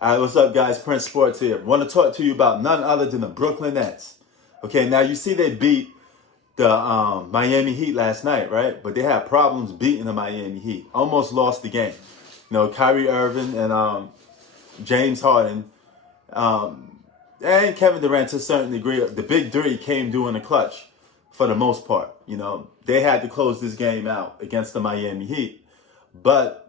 All right, what's up, guys? Prince Sports here. Want to talk to you about none other than the Brooklyn Nets. Okay, now you see they beat the Miami Heat last night, right? But they had problems beating the Miami Heat. Almost lost the game. Kyrie Irving and James Harden and Kevin Durant to a certain degree. The big three came due in the clutch for the most part. They had to close this game out against the Miami Heat. But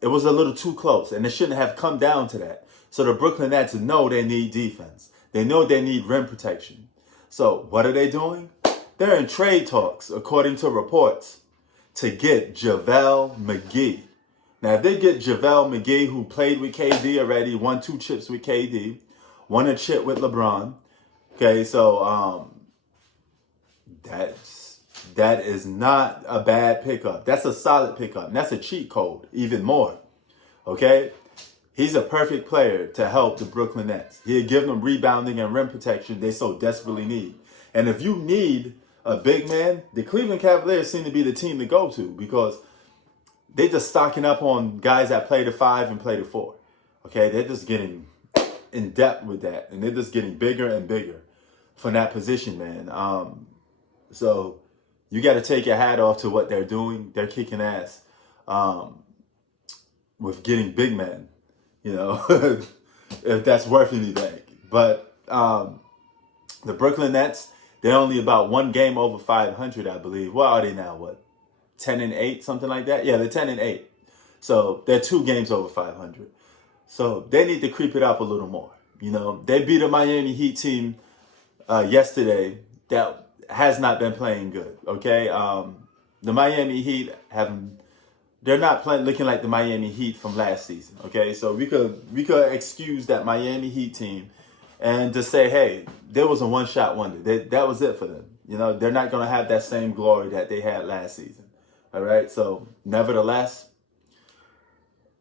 it was a little too close, and it shouldn't have come down to that. So the Brooklyn Nets know they need defense. They know they need rim protection. So what are they doing? They're in trade talks, according to reports, to get JaVale McGee. Now, if they get JaVale McGee, who played with KD already, won 2 chips with KD, won a chip with LeBron. Okay, so that is not a bad pickup. That's a solid pickup. And that's a cheat code, even more. Okay? He's a perfect player to help the Brooklyn Nets. He'll give them rebounding and rim protection they so desperately need. And if you need a big man, the Cleveland Cavaliers seem to be the team to go to because they're just stocking up on guys that play the 5 and play the 4. Okay? They're just getting in depth with that. And they're just getting bigger and bigger from that position, man. So you got to take your hat off to what they're doing. They're kicking ass with getting big men, if that's worth anything. But the Brooklyn Nets, they're only about 1 game over 500, I believe. What are they now? 10-8, something like that? Yeah, they're 10-8. So they're 2 games over 500. So they need to creep it up a little more. They beat a Miami Heat team yesterday that has not been playing good. Okay, the Miami Heat they're not playing looking like the Miami Heat from last season. Okay, so we could excuse that Miami Heat team and just say, hey, there was a one-shot wonder. That was it for them. They're not going to have that same glory that they had last season. All right, so nevertheless,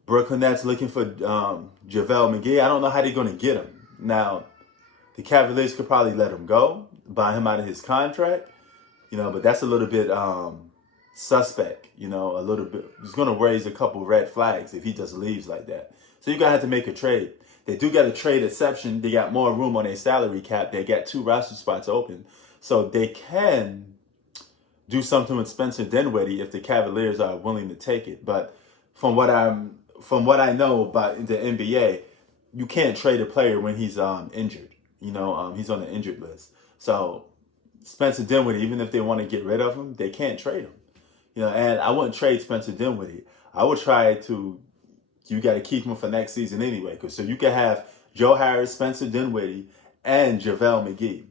Brooklyn Nets looking for JaVale McGee. I don't know how they're going to get him. Now, the Cavaliers could probably let him go, buy him out of his contract, but that's a little bit suspect, a little bit. It's going to raise a couple red flags if he just leaves like that. So you're going to have to make a trade. They do got a trade exception. They got more room on their salary cap. They got 2 roster spots open. So they can do something with Spencer Dinwiddie if the Cavaliers are willing to take it. But from what I know about the NBA, you can't trade a player when he's injured. He's on the injured list. So Spencer Dinwiddie, even if they want to get rid of him, they can't trade him. And I wouldn't trade Spencer Dinwiddie. I would you got to keep him for next season anyway. So you can have Joe Harris, Spencer Dinwiddie, and JaVale McGee.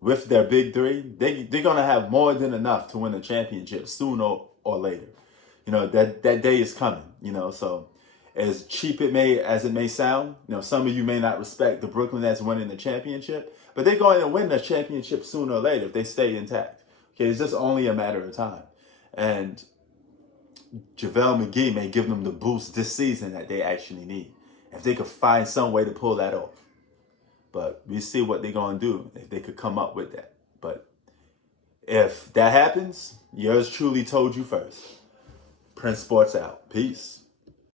With their big three, they're going to have more than enough to win a championship sooner or later. That day is coming, so as cheap as it may sound, some of you may not respect the Brooklyn Nets winning the championship, but they're going to win the championship sooner or later if they stay intact. Okay, it's just only a matter of time. And JaVale McGee may give them the boost this season that they actually need, if they could find some way to pull that off. But we see what they're going to do if they could come up with that. But if that happens, yours truly told you first. Prince Sports out. Peace.